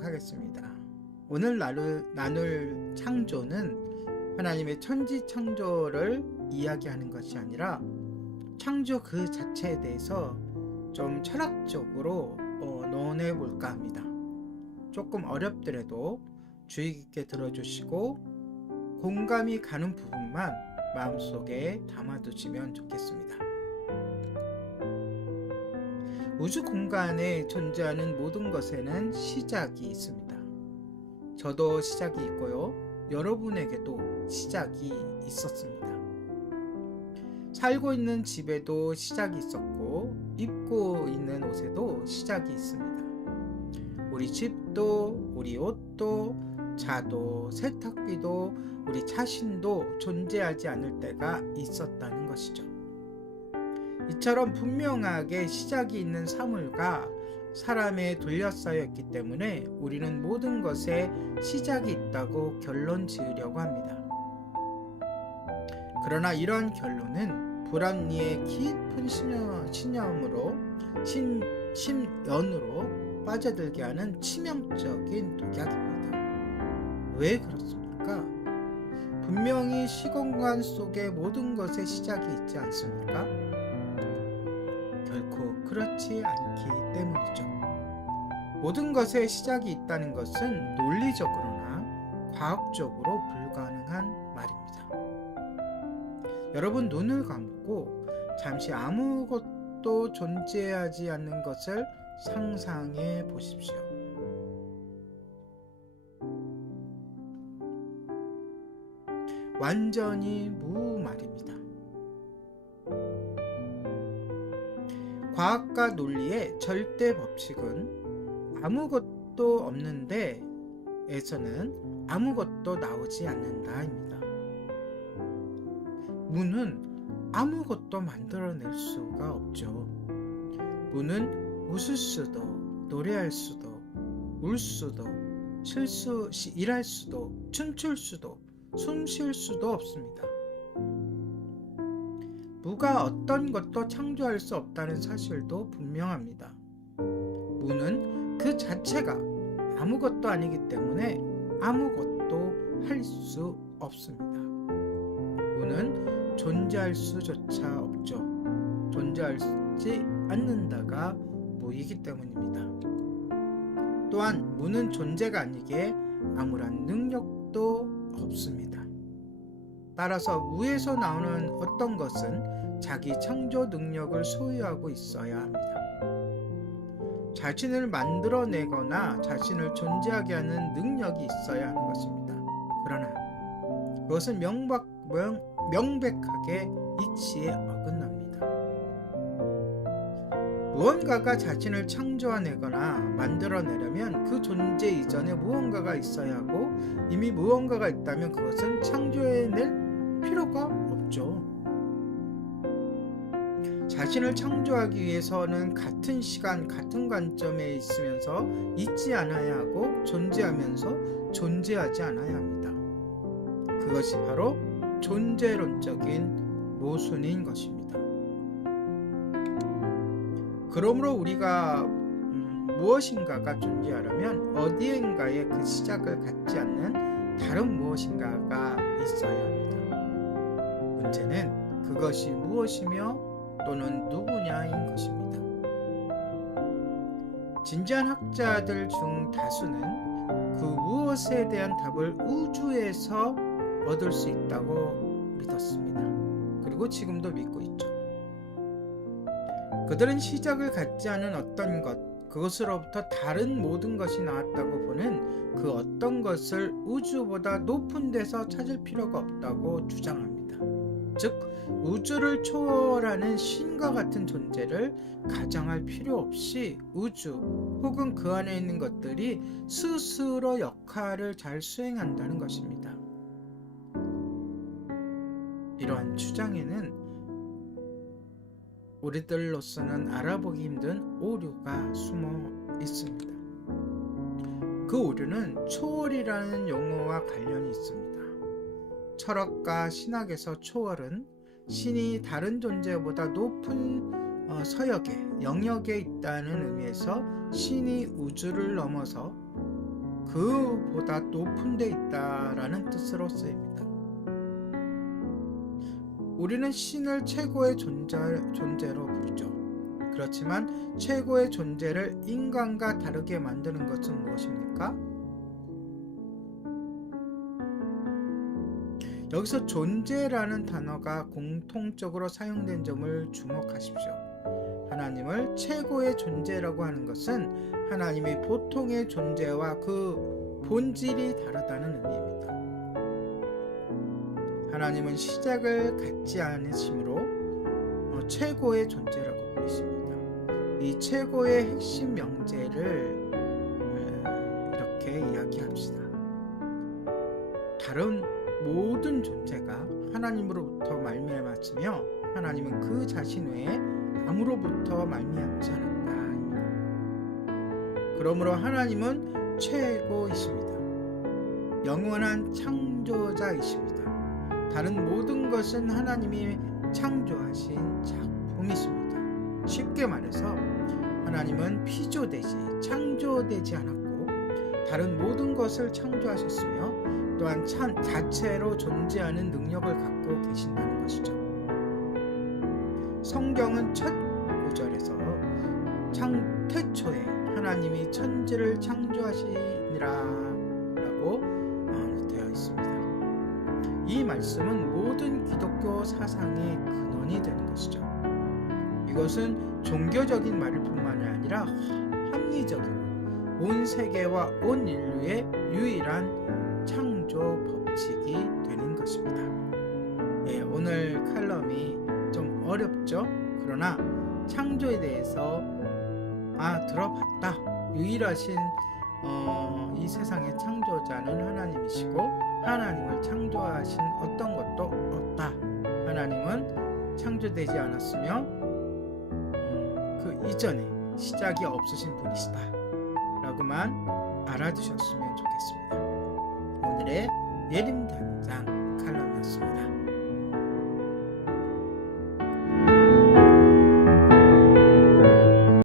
나누도록 하겠습니다. 오늘 나눌 창조는 하나님의 천지 창조를 이야기하는 것이 아니라 창조 그 자체에 대해서 좀 철학적으로 논해 볼까 합니다. 조금 어렵더라도 주의 깊게 들어주시고 공감이 가는 부분만 마음속에 담아두시면 좋겠습니다. 우주 공간에 존재하는 모든 것에는 시작이 있습니다. 저도 시작이 있고요. 여러분에게도 시작이 있었습니다. 살고 있는 집에도 시작이 있었고 입고 있는 옷에도 시작이 있습니다. 우리 집도, 우리 옷도, 차도, 세탁기도, 우리 자신도 존재하지 않을 때가 있었다는 것이죠. 이처럼 분명하게 시작이 있는 사물과 사람에 둘러싸여 있기 때문에 우리는 모든 것에 시작이 있다고 결론 지으려고 합니다. 그러나 이러한 결론은 불합리의 깊은 심연으로 빠져들게 하는 치명적인 독약입니다. 왜 그렇습니까? 분명히 시공간 속에 모든 것에 시작이 있지 않습니까? 결코 그렇지 않기 때문이죠. 모든 것에 시작이 있다는 것은 논리적으로나 과학적으로 불가능한 말입니다. 여러분 눈을 감고 잠시 아무것도 존재하지 않는 것을 상상해 보십시오. 완전히 무말입니다. 과학과 논리의 절대 법칙은 아무것도 없는데 에서는 아무것도 나오지 않는다입니다. 무는 아무것도 만들어낼 수가 없죠. 무는 웃을 수도, 노래할 수도, 울 수도, 일할 수도, 춤출 수도, 숨 쉴 수도 없습니다. 무가 어떤 것도 창조할 수 없다는 사실도 분명합니다. 무는 그 자체가 아무것도 아니기 때문에 아무것도 할 수 없습니다. 무는 존재할 수조차 없죠. 존재하지 않는다가 무이기 때문입니다. 또한 무는 존재가 아니기에 아무런 능력도 없습니다. 따라서 무에서 나오는 어떤 것은 자기 창조 능력을 소유하고 있어야 합니다. 자신을 만들어내거나 자신을 존재하게 하는 능력이 있어야 하는 것입니다. 그러나 그것은 명백하게 이치에 어긋납니다. 무언가가 자신을 창조해내거나 만들어내려면 그 존재 이전에 무언가가 있어야 하고 이미 무언가가 있다면 그것은 창조해낼 필요가 없죠. 자신을 창조하기 위해서는 같은 시간, 같은 관점에 있으면서 있지 않아야 하고 존재하면서 존재하지 않아야 합니다. 그것이 바로 존재론적인 모순인 것입니다. 그러므로 우리가 무엇인가가 존재하려면 어디엔가에 그 시작을 갖지 않는 다른 무엇인가가 있어야 합니다. 문제는 그것이 무엇이며 또는 누구냐인 것입니다. 진지한 학자들 중 다수는 그 무엇에 대한 답을 우주에서 얻을 수 있다고 믿었습니다. 그리고 지금도 믿고 있죠. 그들은 시작을 갖지 않은 어떤 것, 그것으로부터 다른 모든 것이 나왔다고 보는 그 어떤 것을 우주보다 높은 데서 찾을 필요가 없다고 주장합니다. 즉, 우주를 초월하는 신과 같은 존재를 가정할 필요 없이 우주 혹은 그 안에 있는 것들이 스스로 역할을 잘 수행한다는 것입니다. 이러한 주장에는 우리들로서는 알아보기 힘든 오류가 숨어 있습니다. 그 오류는 초월이라는 용어와 관련이 있습니다. 철학과 신학에서 초월은 신이 다른 존재보다 높은 서역에, 영역에 있다는 의미에서 신이 우주를 넘어서 그보다 높은 데 있다라는 뜻으로 쓰입니다. 우리는 신을 최고의 존재로 부르죠. 그렇지만 최고의 존재를 인간과 다르게 만드는 것은 무엇입니까? 여기서 존재라는 단어가 공통적으로 사용된 점을 주목하십시오. 하나님을 최고의 존재라고 하는 것은 하나님이 보통의 존재와 그 본질이 다르다는 의미입니다. 하나님은 시작을 갖지 않으심으로 최고의 존재라고 부르십니다. 이 최고의 핵심 명제를 이렇게 이야기합시다. 다른 모든 존재가 하나님으로부터 말미암았으며 하나님은 그 자신 외에 아무로부터 말미암지 않았다. 그러므로 하나님은 최고이십니다. 영원한 창조자이십니다. 다른 모든 것은 하나님이 창조하신 작품이십니다. 쉽게 말해서 하나님은 피조되지 창조되지 않았고 다른 모든 것을 창조하셨으며 또한 자체로 존재하는 능력을 갖고 계신다는 것이죠. 성경은 첫 구절에서 태초에 하나님이 천지를 창조하시니라 라고 되어 있습니다. 이 말씀은 모든 기독교 사상의 근원이 되는 것이죠. 이것은 종교적인 말일 뿐만이 아니라 합리적이고 온 세계와 온 인류의 유일한 창조 법칙이 되는 것입니다. 오늘 칼럼이 좀 어렵죠? 그러나 창조에 대해서 들어봤다. 유일하신 이 세상의 창조자는 하나님이시고 하나님을 창조하신 어떤 것도 없다. 하나님은 창조되지 않았으며 그 이전에 시작이 없으신 분이시다 라고만 알아두셨으면 좋겠습니다. 오늘의 예림단장